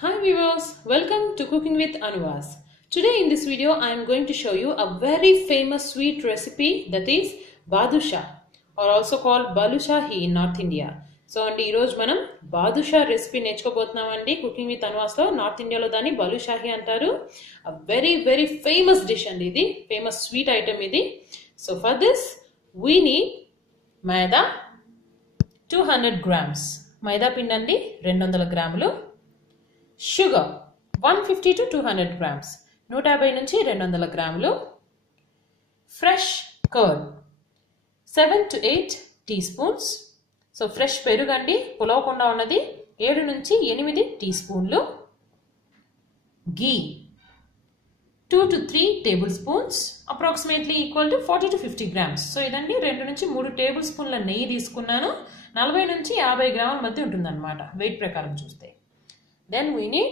Hi viewers, welcome to Cooking with Anuvas. Today in this video I am going to show you a very famous sweet recipe, that is Badusha, or also called Balushahi in North India. So andi ee roju manam Badusha recipe నేర్చుకోబోతున్నాం అండి. Cooking with Anuvas లో north India లో దాన్ని Balushahi అంటారు. A very famous dish అండి ఇది, famous sweet item ఇది. So for this we need maida 200 grams. మైదా పిండి అండి 200 గ్రాములు. Sugar 150 to 200 grams, 150 నుంచి 200 గ్రాములు. Fresh curd 7 to 8 teaspoons. So fresh పెరుగు అండి, పులవకుండా ఉన్నది, 7 నుంచి 8 టీ స్పూన్లు. Ghee 2 to 3 table spoons, approximately equal to 40 to 50 grams. So ఇదండి 2 నుంచి 3 టేబుల్ స్పూన్ల నెయ్యి తీసుకున్నాను. 40 నుంచి 50 గ్రాముల మధ్య ఉంటుందన్నమాట వెయిట్ ప్రకారం చూస్తే. Then we need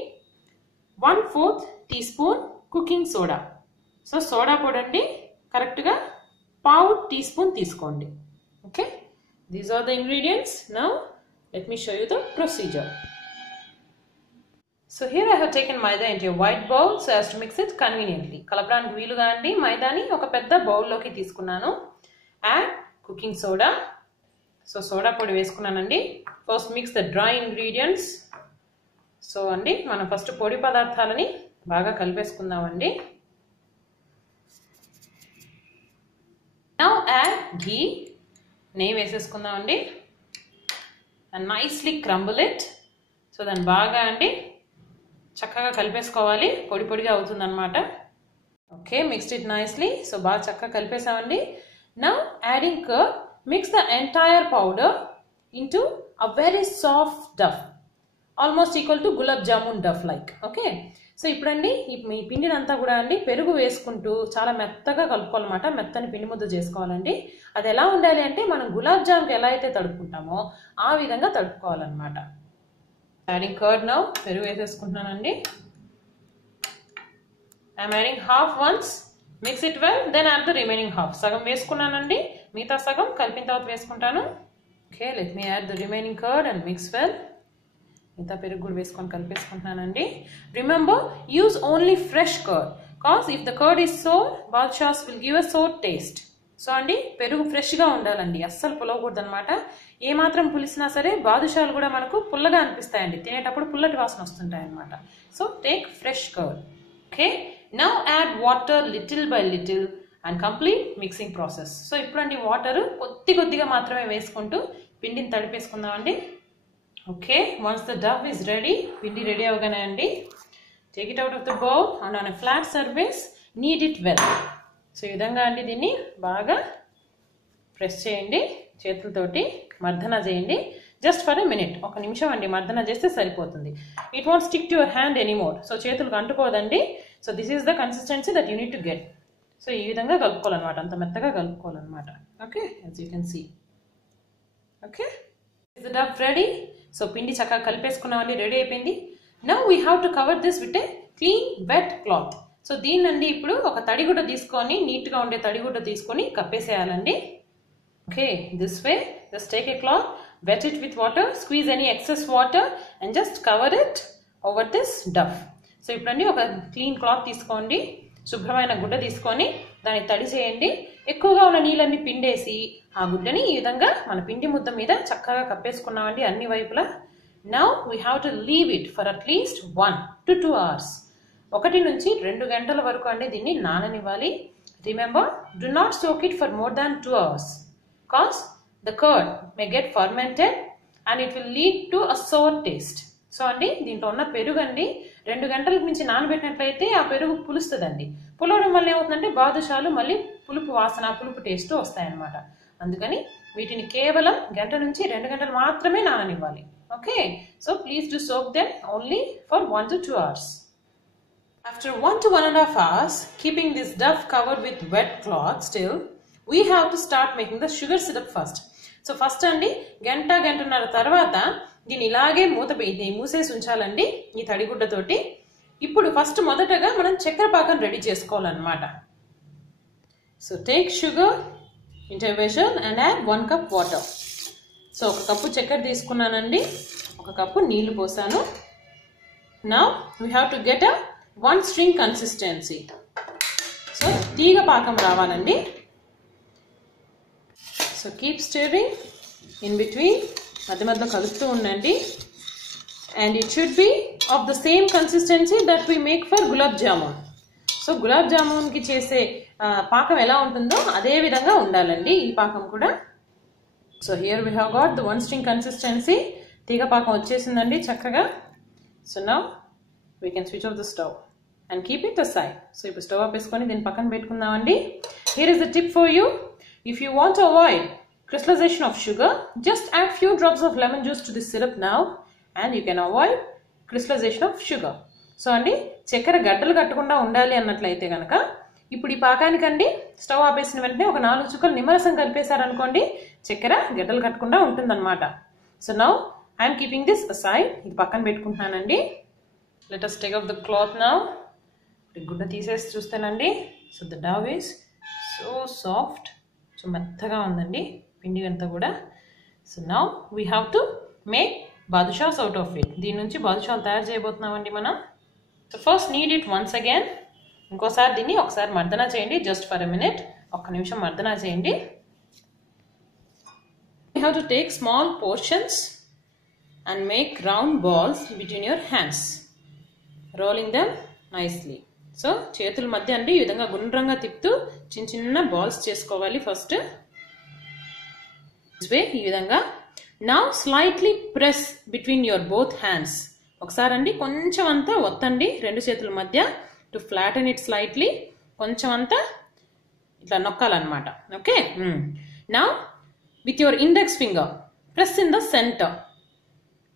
1/4 teaspoon cooking soda. So soda పొడి అండి కరెక్ట్గా పావు టీ స్పూన్ తీసుకోండి. Okay, these are the ingredients. Now let me show you the procedure. So here I have taken maida into a white bowl so as to mix it conveniently. కలపడానికి వీలుగా అండి మైదాని ఒక పెద్ద బౌల్లోకి తీసుకున్నాను. Add cooking soda. So soda పొడి వేసుకున్నానండి. First mix the dry ingredients. So అండి మనం ఫస్ట్ పొడి పదార్థాలని బాగా కలిపేసుకుందామండి. నౌ యాడ్ ఘీ, నెయ్యి వేసేసుకుందామండి. And nicely crumble it. So దాన్ని బాగా అండి చక్కగా కలిపేసుకోవాలి, పొడి పొడిగా అవుతుందన్నమాట. Okay, mixed it nicely. So బాగా చక్కగా కలిపేసామండి. Now adding curd, mix the entire powder into a very soft dough, almost equal to gulab jamun dough like. Okay, so ఇప్పుడండి ఈ పిండిని అంతా కూడా అండి పెరుగు వేసుకుంటూ చాలా మెత్తగా కలుపుకోవాలన్నమాట. మెత్తని పిండి ముద్ద చేసుకోవాలండి. అది ఎలా ఉండాలి అంటే మనం గులాబ్ జామ్కి ఎలా అయితే తడుపుకుంటామో ఆ విధంగా తడుపుకోవాలన్నమాట. యాడింగ్ కర్డ్ నౌ, పెరుగు వేసేసుకుంటున్నానండి. I'm adding half once, mix it well, then add the remaining half. సగం వేసుకున్నానండి, మిగతా సగం కలిపిన తర్వాత వేసుకుంటాను. Okay, let me add the remaining curd and mix well. ఇంత పెరుగు కూడా వేసుకొని కలిపేసుకుంటున్నానండి. Remember, use only fresh curd, cause if the curd is sour, badushas will give a sour taste. So అండి పెరుగు ఫ్రెష్గా ఉండాలండి, అస్సలు పులవకూడదు అనమాట. ఏమాత్రం పులిసినా సరే బాదుషాలు కూడా మనకు పుల్లగా అనిపిస్తాయండి, తినేటప్పుడు పుల్లటి వాసన వస్తుంటాయి అనమాట. So take fresh curd. Okay, now add water little by little and complete mixing process. So ఇప్పుడండి వాటర్ కొద్దిగా మాత్రమే వేసుకుంటూ పిండిని తడిపేసుకుందామండి. Okay, once the dough is ready, pindi ready avagane andi, take it out of the bowl and on a flat surface knead it well. So ee vidhanga andi dinni baga press cheyandi, చేతులతోటి మర్దన చేయండి. just for a minute, ఒక నిమిషం అండి మర్దన చేస్తే సరిపోతుంది. it won't stick to your hand anymore. So చేతులకు అంటుకోదండి. so this is the consistency that you need to get. So ఈ విధంగా కలుపుకోవాలన్నమాట, అంత మెత్తగా కలుపుకోవాలన్నమాట. okay, as you can see. okay, is the dough ready? So పిండి చక్కగా కలిపేసుకున్నామండి, రెడీ అయిపోయింది. Now we have to cover this with a clean wet cloth. So దీన్నండి ఇప్పుడు ఒక తడిగుడ్డ తీసుకొని, నీట్గా ఉండే తడిగుడ్డ తీసుకొని కప్పేసేయాలండి. Okay, this way just take a cloth, wet it with water, squeeze any excess water and just cover it over this dough. So ఇప్పుడండి ఒక క్లీన్ క్లాత్ తీసుకోండి, శుభ్రమైన గుడ్డ తీసుకొని దాన్ని తడి చేయండి. ఎక్కువగా ఉన్న నీళ్ళన్ని పిండేసి ఆ గుడ్డని ఈ విధంగా మన పిండి ముద్ద మీద చక్కగా కప్పేసుకున్నామండి అన్ని వైపులా. Now we have to leave it for at least 1 to 2 hours. 1 నుంచి 2 గంటల వరకు అండి దీన్ని నాననివ్వాలి. Remember, do not soak it for more than 2 hours, cause the curd may get fermented and it will lead to a sour taste. So అండి దీంట్లో ఉన్న పెరుగు అండి 2 గంటలకు మించి నానబెట్టినట్లయితే ఆ పెరుగు పులుస్తుందండి. పులవడం వల్ల ఏమవుతుందంటే బాదుషాలు మళ్ళీ పులుపు వాసన, పులుపు టేస్ట్ వస్తాయన్నమాట. అందుకని వీటిని కేవలం 1 నుంచి 2 గంటలు మాత్రమే నాననివ్వాలి. Okay, so please do soak them only for 1 to 2 hours. After 1 to 1.5 hours, keeping this duff covered with wet cloth still, we have to start making the sugar syrup first. So first అండి గంటన్నర తర్వాత దీన్ని ఇలాగే మూసేసి ఉంచాలండి ఈ తడిగుడ్డతోటి. ఇప్పుడు first మొదటగా మనం చక్కెర పాకం రెడీ చేసుకోవాలన్నమాట. So take sugar into a vessel and add 1 cup water. So 1 cup చక్కెర తీసుకున్నానండి, 1 కప్పు నీళ్లు పోసాను. Now we have to get a one string consistency. So తీగ పాకం రావాలండి. So keep stirring in between, మధ్య మధ్యలో కలుపుతూ ఉండండి. And it should be of the same consistency that we make for gulab jamun. So gulab jamun కి చేసే పాకం ఎలా ఉంటుందో అదే విధంగా ఉండాలండి ఈ పాకం కూడా. So here we have got the one string consistency. తీగ పాకం వచ్చేసిందండి చక్కగా. So now we can switch off the stove and keep it aside. So ఇప్పుడు స్టవ్ ఆపేసుకొని దీన్ని పక్కన పెట్టుకుందామండి. Here is the tip for you. If you want to avoid crystallization of sugar, just add few drops of lemon juice to this syrup now and you can avoid crystallization of sugar. So అండి చక్కెర గడ్డలు కట్టకుండా ఉండాలి అన్నట్లయితే కనుక ఇప్పుడు ఈ పాకానికండి stove ఆపేసిన వెంటనే ఒక 4 చుక్కలు నిమ్మరసం కలిపేశారనుకోండి చక్కెర గడ్డలు కట్టకుండా ఉంటుందన్నమాట. So now I am keeping this aside. ఇది పక్కన పెట్టుకుంటున్నానండి. Let us take off the cloth now. గుడ్డ తీసేసి చూస్తానండి. So the dough is so soft. So మెత్తగా ఉందండి పిండి అంతా కూడా. So now we have to make badushas out of it. దీని నుంచి బాదుషాలు తయారు చేయబోతున్నామండి మనం. So first knead it once again. ఇంకోసారి దీన్ని ఒకసారి మర్దన చేయండి. Just for a minute. ఒక్క నిమిషం మర్దన చేయండి. You have to take small portions and make round balls between your hands, rolling them nicely. So చేతుల మధ్య అండి ఈ విధంగా గుండ్రంగా తిప్పుతూ చిన్న చిన్న బాల్స్ చేసుకోవాలి ఫస్ట్. This way ఈ విధంగా. Now slightly press between your both hands. ఒకసారి అండి కొంచెం అంతా ఒత్తండి రెండు చేతుల మధ్య to flatten it slightly. కొంచెం అంతా ఇట్లా నొక్కాలన్నమాట. Okay. Now with your index finger press in the center.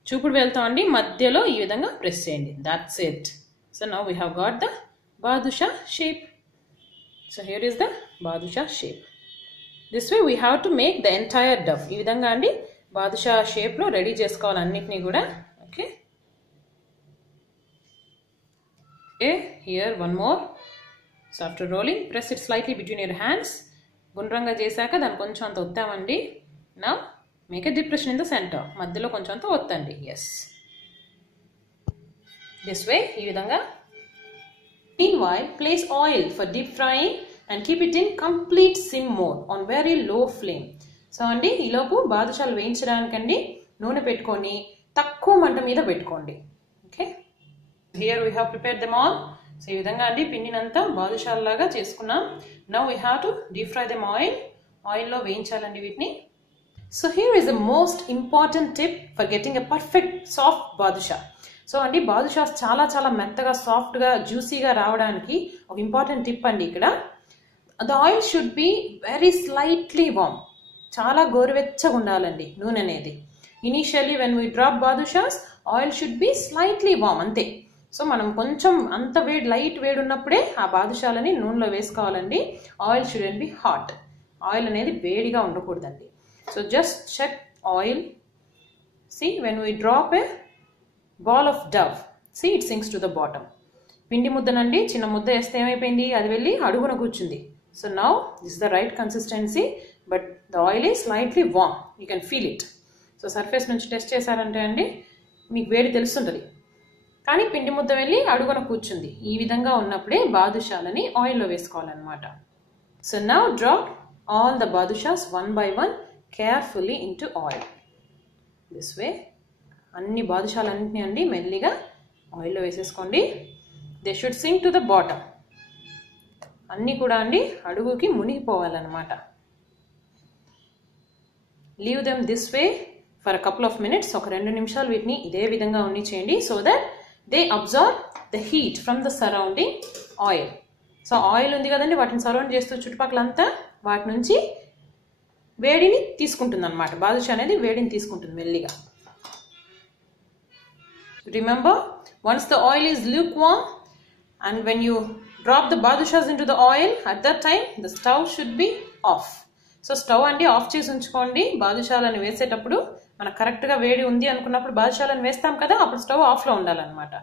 చూపుడు వేలుతో అండి మధ్యలో ఈ విధంగా ప్రెస్ చేయండి. That's it. So now we have got the badusha shape. So here is the badusha shape. This way we have to make the entire dough. ఈ విధంగా అండి బాదుషా షేప్ లో రెడీ చేసుకోవాలి అన్నిటినీ కూడా. Okay. Okay, here one more. So after rolling, press it slightly between your hands. గుండ్రంగా చేశాక దాన్ని కొంచెం అంత ఒత్తామండి. Now make a depression in the center. మధ్యలో కొంచెం అంత ఒత్తండి. Yes. This way ఈ విధంగా. Meanwhile, place oil for deep frying and keep it in complete sim mode on very low flame. So అండి ఈలోపు బాదుషాలు వేయించడానికండి నూనె పెట్టుకొని తక్కువ మంట మీద పెట్టుకోండి. Okay. Here we have prepared them all. So ఈ విధంగా అండి పిండినంతా బాదుషాల్లాగా చేసుకున్నాం. Now we have to deep fry them oil లో వేయించాలండి వీటిని. So here is the most important tip for getting a perfect soft badusha. So అండి బాదుషాస్ చాలా చాలా మెత్తగా సాఫ్ట్గా జ్యూసీగా రావడానికి ఒక ఇంపార్టెంట్ టిప్ అండి ఇక్కడ. The oil should be very slightly warm. చాలా గోరువెచ్చగా ఉండాలండి నూనె అనేది. Initially when we drop badushas oil should be slightly warm అంతే. సో మనం కొంచెం అంత లైట్ వేడి ఉన్నప్పుడే ఆ బాదుషాలని నూనెలో వేసుకోవాలండి. Oil shouldn't be hot. Oil అనేది వేడిగా ఉండకూడదండి. So just check oil. See when we drop a ball of dough, see it sinks to the bottom. పిండి ముద్దనండి చిన్న ముద్ద వేస్తే ఏమైపోయింది అది వెళ్ళి అడుగున కూర్చుంది. So now this is the right consistency but the oil is slightly warm. You can feel it. So surface నుంచి టెస్ట్ చేశారంటే అండి మీకు వేడి తెలుస్తుంటుంది కానీ పిండి ముద్ద వెళ్ళి అడుగున కూర్చుంది. ఈ విధంగా ఉన్నప్పుడే బాదుషాలని ఆయిల్లో వేసుకోవాలన్నమాట. So now drop all the badushas one by one carefully into oil. This way అన్ని బాదుషాలన్నింటినీ అండి మెల్లిగా ఆయిల్లో వేసేసుకోండి. They should sink to the bottom. అన్నీ కూడా అండి అడుగుకి మునిగిపోవాలన్నమాట. Leave them this way for a couple of minutes. ఒక 2 నిమిషాలు వీటిని ఇదే విధంగా చేయండి. So that they absorb the heat from the surrounding oil. So oil ఉంది కదండి వాటిని సరౌండ్ చేస్తూ చుట్టుపక్కలంతా వాటి నుంచి వేడిని తీసుకుంటుంది అన్నమాట. బాదుషా అనేది వేడిని తీసుకుంటుంది మెల్లిగా. Remember, once the oil is lukewarm and when you drop the badushas into the oil, at that time the stove should be off. So stove andi off chesi unchukondi. బాదుషాలను వేసేటప్పుడు మనకు కరెక్ట్ గా వేడి ఉంది అనుకున్నప్పుడు బాదుషాలను వేస్తాం కదా అప్పుడు స్టవ్ ఆఫ్ లో ఉండాలన్నమాట.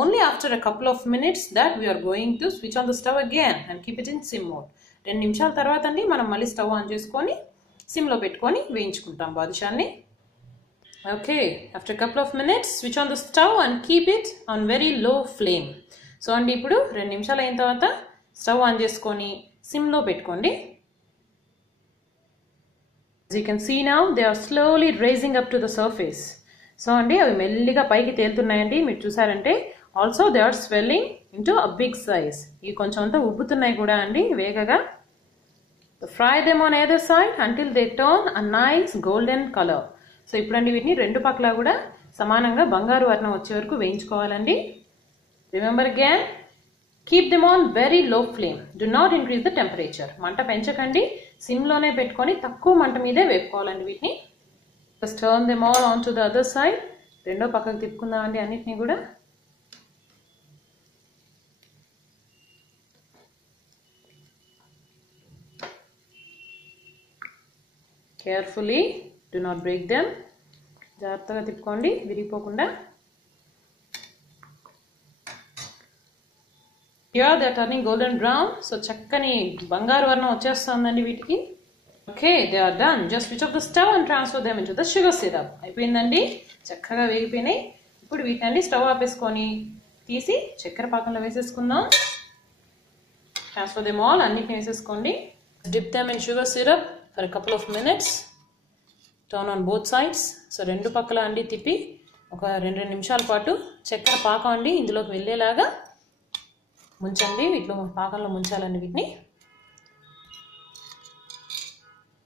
Only after a couple of minutes that we are going to switch on the stove again and keep it in sim mode. 2 నిమిషాల తర్వాత అండి మనం మళ్ళీ స్టవ్ ఆన్ చేసుకొని సిమ్ లో పెట్టుకొని వేయించుకుంటాం బాదుషాన్ని. Okay, after a couple of minutes, switch on the stove and keep it on very low flame. So అండి ఇప్పుడు 2 నిమిషాలు అయిన తర్వాత స్టవ్ ఆన్ చేసుకొని సిమ్ లో పెట్టుకోండి. As you can see now, they are slowly raising up to the surface. So అండి అవి మెల్లిగా పైకి తేలుతున్నాయండి. మీరు చూసారంటే also they are swelling into a big size. ఇవి కొంచెం అంతా ఉబ్బుతున్నాయి కూడా అండి వేగగా. Fry them on either side until they turn a nice golden color. So ఇప్పుడండి వీటిని రెండు పక్కల కూడా సమానంగా బంగారు వర్ణం వచ్చే వరకు వేయించుకోవాలండి. Remember again, keep them on very low flame. Do not increase the temperature. మంట పెంచకండి, సిమ్లోనే పెట్టుకొని తక్కువ మంట మీదే వేపుకోవాలండి వీటిని. Just turn them all on to the other side. రెండో పక్కకు తిప్పుకుందామండి అన్నిటినీ కూడా. Carefully, do not break them. జాగ్రత్తగా తిప్పుకోండి విరిగిపోకుండా. Here they are turning golden brown. So చక్కని బంగారు వర్ణం వచ్చేస్తుందండి వీటికి. Okay, they are done. Just switch off the stove and transfer them into the sugar syrup. అయిపోయిందండి, చక్కగా వేగిపోయినాయి. ఇప్పుడు వీటిని స్టవ్ ఆపేసుకొని తీసి చక్కెర పాకంలో వేసేసుకుందాం. Transfer them all, అన్నిటిని వేసేసుకోండి. Dip them in sugar syrup for a couple of minutes. Turn on both sides. So రెండు పక్కల అండి తిప్పి ఒక 2 నిమిషాల పాటు చక్కెర పాకం అండి ఇందులోకి వెళ్ళేలాగా ముంచండి. వీటిలో పాకంలో ముంచాలండి వీటిని.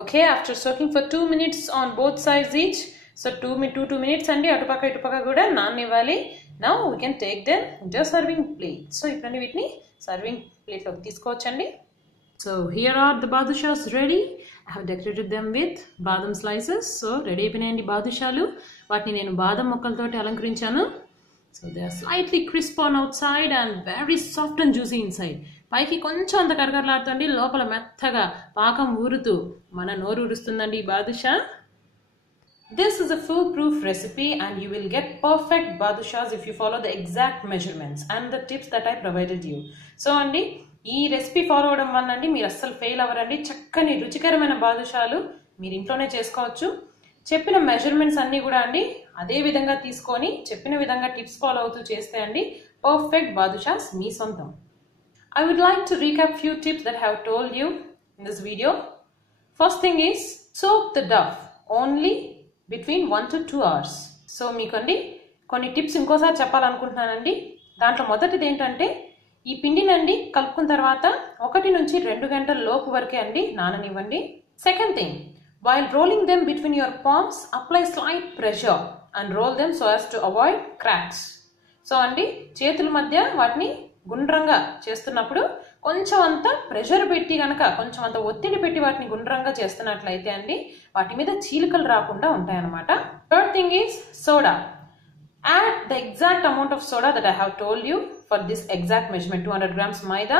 Okay, after soaking for 2 minutes on both sides each. So 2 minutes అండి అటుపక్క ఇటుపక్క కూడా నాననివ్వాలి. Now we can take them into serving plate. So ఇప్పుడు వీటిని సర్వింగ్ ప్లేట్లోకి తీసుకోవచ్చండి. So here are the badushas ready. I have decorated them with badam slices. So ready అయిపోయినాయండి బాదుషాలు. వాటిని నేను బాదం ముక్కలతోటి అలంకరించాను. So they are slightly crisp on outside and very soft and juicy inside. పైకి కొంచెం అంత కరకరలాడుతుంది, లోపల మెత్తగా పాకం ఊరుతూ మన నోరు ఊరుస్తుందండి ఈ badusha. This is a foolproof recipe and you will get perfect badushas if you follow the exact measurements and the tips that I provided you. So అండి ఈ రెసిపీ ఫాలో అవడం వల్ల అండి మీరు అస్సలు ఫెయిల్ అవ్వరండి. చక్కని రుచికరమైన బాదుషాలు మీరు ఇంట్లోనే చేసుకోవచ్చు. చెప్పిన మెజర్మెంట్స్ అన్నీ కూడా అండి అదే విధంగా తీసుకొని చెప్పిన విధంగా టిప్స్ ఫాలో అవుతూ చేస్తే అండి పర్ఫెక్ట్ బాదుషాస్ మీ సొంతం. I would like to recap few tips that I have told you in this video. First thing is soak the dough only between 1 to 2 hours. So మీకండి కొన్ని టిప్స్ ఇంకోసారి చెప్పాలనుకుంటున్నానండి. దాంట్లో మొదటిది ఏంటంటే ఈ పిండినండి కలుపుకున్న తర్వాత 1 నుంచి 2 గంటల లోపు వరకే అండి నాననివ్వండి. Second thing, while rolling them between your palms, apply slight pressure and roll them so as to avoid cracks. So అండి చేతుల మధ్య వాటిని గుండ్రంగా చేస్తున్నప్పుడు కొంచెం అంత ప్రెషర్ పెట్టి కనుక కొంచెం అంత ఒత్తిడి పెట్టి వాటిని గుండ్రంగా చేస్తున్నట్లయితే అండి వాటి మీద చీలికలు రాకుండా ఉంటాయన్నమాట. Third thing is soda. Add the exact amount of soda that I have told you for this exact measurement. 200 grams maida.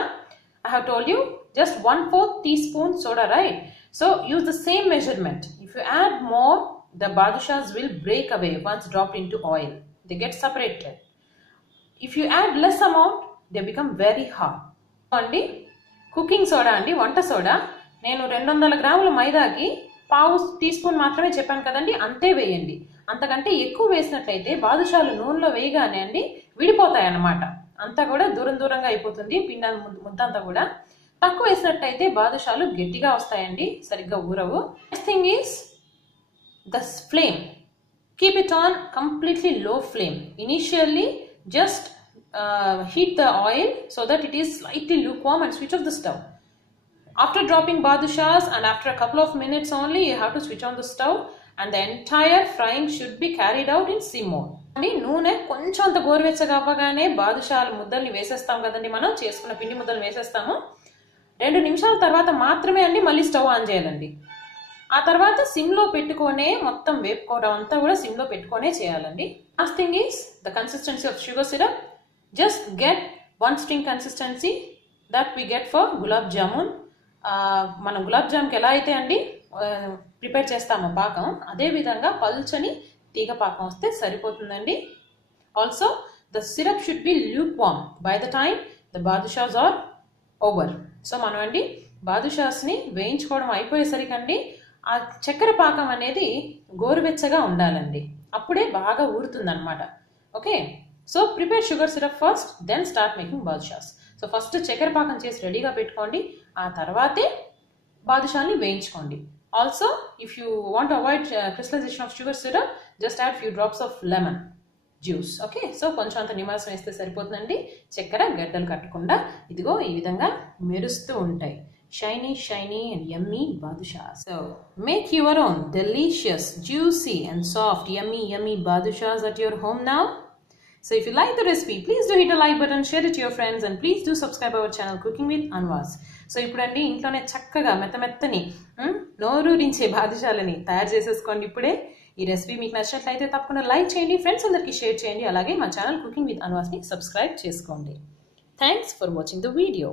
I have told you just 1/4 teaspoon soda, right? So use the same measurement. If you add more, the badushas will break away once dropped into oil. They get separated. If you add less amount, they become very hard. అండి cooking soda అండి, వంట soda నేను 200 గ్రాముల మైదాకి 1/2 teaspoon మాత్రమే చెప్పాను కదండి, అంతే వేయండి. అంతకంటే ఎక్కువ వేసినట్లయితే బాదుషాలు నూనెలో వేయగానే అండి విడిపోతాయి అన్నమాట. అంతా కూడా దూరం దూరంగా అయిపోతుంది పిండి ముద్దంతా కూడా. తక్కువ వేసినట్లయితే బాదుషాలు గట్టిగా వస్తాయండి, సరిగ్గా ఊరవు. Next thing is the flame. Keep it on completely low flame. Initially just heat the oil so that it is slightly lukewarm and switch off the stove. After dropping badushas and after a couple of minutes only, you have to switch on the stove and the entire frying should be carried out in sim mode. అండి నూనె కొంచెం అంత గోరువెచ్చగా అవ్వగానే బాదుషాల ముద్దల్ని వేసేస్తాం కదండి, మనం చేసుకున్న పిండి ముద్దలు వేసేస్తాము. 2 నిమిషాల తర్వాత మాత్రమే అండి మళ్ళీ స్టవ్ ఆన్ చేయాలండి. ఆ తర్వాత సిమ్లో పెట్టుకొనే మొత్తం వేపుకోవడం అంతా కూడా సిమ్లో పెట్టుకొనే చేయాలండి. Last thing is the consistency of sugar syrup. Just get 1 string consistency that we get for gulab jamun. మనం గులాబ్ జామ్కి ఎలా అయితే అండి ప్రిపేర్ చేస్తామో పాకం, అదే విధంగా పల్చని తీగ పాకం వస్తే సరిపోతుందండి. Also the syrup should be lukewarm by the time the badushas are over. So మనం అండి బాదుషాస్ని వేయించుకోవడం అయిపోయేసరికి అండి ఆ చక్కెర పాకం అనేది గోరువెచ్చగా ఉండాలండి. అప్పుడే బాగా ఊరుతుంది అనమాట. Okay, so prepare sugar syrup first, then start making badushas. So first చక్కెర పాకం చేసి రెడీగా పెట్టుకోండి, ఆ తర్వాతే బాదుషాని వేయించుకోండి. Also if you want avoid crystallisation of sugar syrup, just add few drops of lemon juice. Okay, so కొంచెం అంత నిమ్మరసం వేస్తే సరిపోతుందండి. చక్కెర గడ్డలు కట్టకుండా ఇదిగో ఈ విధంగా మెరుస్తూ ఉంటాయి. Shiny, shiny and yummy badshahs. So make your own delicious, juicy and soft, yummy badshahs at your home now. So if you like the recipe, please do hit a like button, share it to your friends, and please do subscribe our channel Cooking with Anwas. So ఇప్పుడండి ఇంట్లోనే చక్కగా మెత్తని నోరూరించే బాదుషాలని తయారు చేసేసుకోండి ఇప్పుడే. ఈ recipe మీకు నచ్చినట్లయితే తప్పకుండా లైక్ చేయండి, ఫ్రెండ్స్ అందరికీ షేర్ చేయండి, అలాగే మా ఛానల్ కుకింగ్ విత్ అన్వాస్ని సబ్స్క్రైబ్ చేసుకోండి. Thanks for watching the video.